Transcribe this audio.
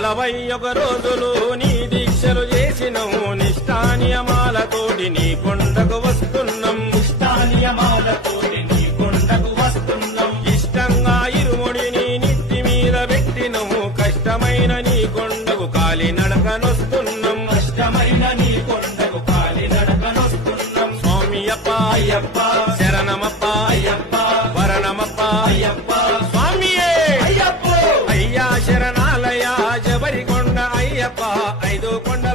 41 రోజులు నీ దీక్షలు చేసినవు నిష్ఠానియమాలతోటి నీ కొండకు వస్తున్నాం నిష్ఠానియమాలతోటి నీ కొండకు వస్తున్నాం ఇష్టంగా ఇరుముడిని నెత్తి మీద పెట్టినవు కష్టమైన నీ కొండకు కాలి నడకనొస్తున్నాం కష్టమైన నీ కొండకు కాలి నడకనొస్తున్నాం స్వామి అప్ప అయ్యప్ప శరణమప్ప అయ్యప్ప వరణమప్ప అయ్యప్ప స్వామియే అయ్యప్ప అయ్యా శరణాలయ జబరికొండ అయ్యప్ప 5 కొండ